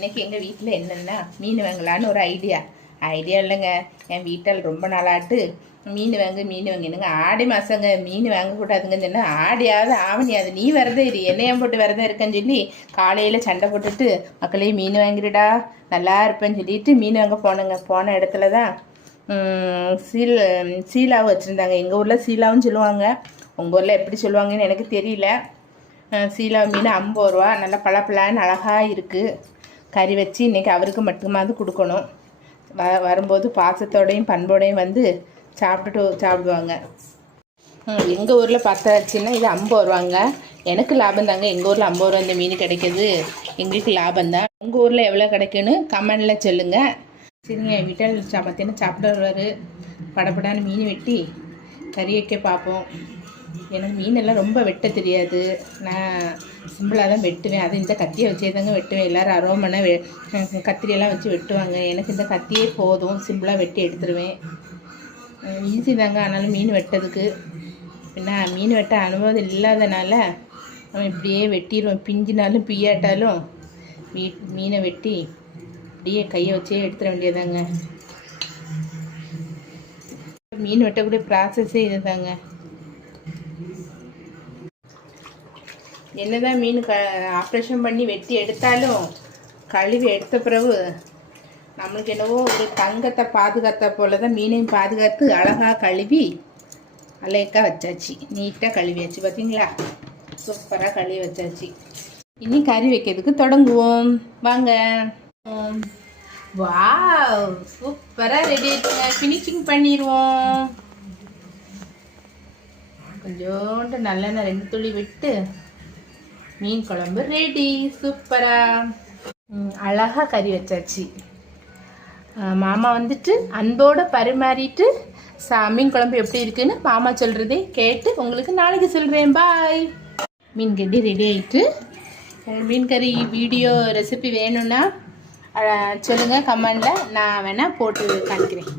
இன்னைக்கு எங்கள் வீட்டில் என்னென்னா மீன் வாங்கலான்னு ஒரு ஐடியா ஐடியா இல்லைங்க. என் வீட்டால் ரொம்ப நாளாட்டு. மீன் வாங்கு மீன் வாங்கு. என்னங்க ஆடி மாதங்க மீன் வாங்கக்கூடாதுங்கன்னு சொன்னா ஆடியாவது ஆவணியாவது. நீ வரதே இரு. என்னையும் போட்டு வரதே இருக்கேன்னு சொல்லி காலையில் சண்டை போட்டுட்டு மக்களே மீன் வாங்கிடுடா. நல்லா இருப்பேன்னு சொல்லிட்டு மீன் வாங்க போனேங்க. போன இடத்துல தான் சீல் சீலாவும் வச்சுருந்தாங்க. எங்கள் ஊரில் சீலாவும் சொல்லுவாங்க. உங்கள் ஊரில் எப்படி சொல்லுவாங்கன்னு எனக்கு தெரியல. சீலா மீன் ஐம்பது ரூபா. நல்லா பளபளன்னு அழகாக இருக்குது கறி வச்சு இன்றைக்கி அவருக்கு மட்டுமாவது கொடுக்கணும். வ வரும்போது பாசத்தோடையும் பண்போடையும் வந்து சாப்பிட்டுட்டு சாப்பிடுவாங்க. எங்கள் ஊரில் பார்த்தாச்சுன்னா இது ஐம்பது ரூபாங்க. எனக்கு லாபம் தாங்க. எங்கள் ஊரில் ஐம்பது ரூபா இந்த மீன் கிடைக்கிது எங்களுக்கு லாபம் தான். உங்கள் ஊரில் எவ்வளோ கிடைக்குன்னு கமெண்டில் சொல்லுங்கள் சரிங்க என் வீட்டில் பார்த்தீங்கன்னா சாப்பிட வருவார் படப்படான்னு மீன் வெட்டி கறி வைக்க பார்ப்போம். எனக்கு மீனெல்லாம் ரொம்ப வெட்ட தெரியாது. நான் சிம்பிளாக தான் வெட்டுவேன். அது இந்த கத்தியை வச்சே தாங்க வெட்டுவேன். எல்லோரும் அரோமனை வெ கத்திரியெல்லாம் வச்சு வெட்டுவாங்க. எனக்கு இந்த கத்தியே போதும். சிம்பிளாக வெட்டி எடுத்துருவேன். ஈஸி தாங்க. ஆனாலும் மீன் வெட்டதுக்கு. என்ன மீன் வெட்ட அனுபவம் இல்லாதனால நம்ம இப்படியே வெட்டிடுவோம். பிஞ்சினாலும் பியாட்டாலும் மீ மீனை வெட்டி அப்படியே கையை வச்சே எடுத்துட வேண்டியதாங்க மீன் வெட்டக்கூடிய ப்ராசஸே இதுதாங்க. என்னதான் மீன் க ஆப்ரேஷன் பண்ணி வெட்டி எடுத்தாலும் கழுவி எடுத்த பிறகு நம்மளுக்கு என்னவோ ஒரு தங்கத்தை பாதுகாத்த போல தான் மீனையும் பாதுகாத்து அழகாக கழுவி அலையக்கா வச்சாச்சு. நீட்டாக கழுவியாச்சு. பார்த்தீங்களா சூப்பராக கழுவி வச்சாச்சு. இனி கறி வைக்கிறதுக்கு தொடங்குவோம். வாங்க. வா சூப்பராக ரெடி ஆயிடுச்சுங்க ஃபினிஷிங் பண்ணிடுவோம் கொஞ்சோண்டு நல்லெண்ணெய் ரெண்டு துளி விட்டு மீன் குழம்பு ரெடி சூப்பராக அழகாக கறி வச்சாச்சு. மாமா வந்துட்டு அன்போடு பரிமாறிட்டு சா மீன் குழம்பு எப்படி இருக்குன்னு மாமா சொல்கிறதே கேட்டு உங்களுக்கு நாளைக்கு சொல்கிறேன் பாய் மீன் கறி ரெடி ஆயிட்டு மீன் கறி வீடியோ ரெசிபி வேணும்னா சொல்லுங்கள் கமெண்டில் நான் வேணால் போட்டு காணிக்கிறேன்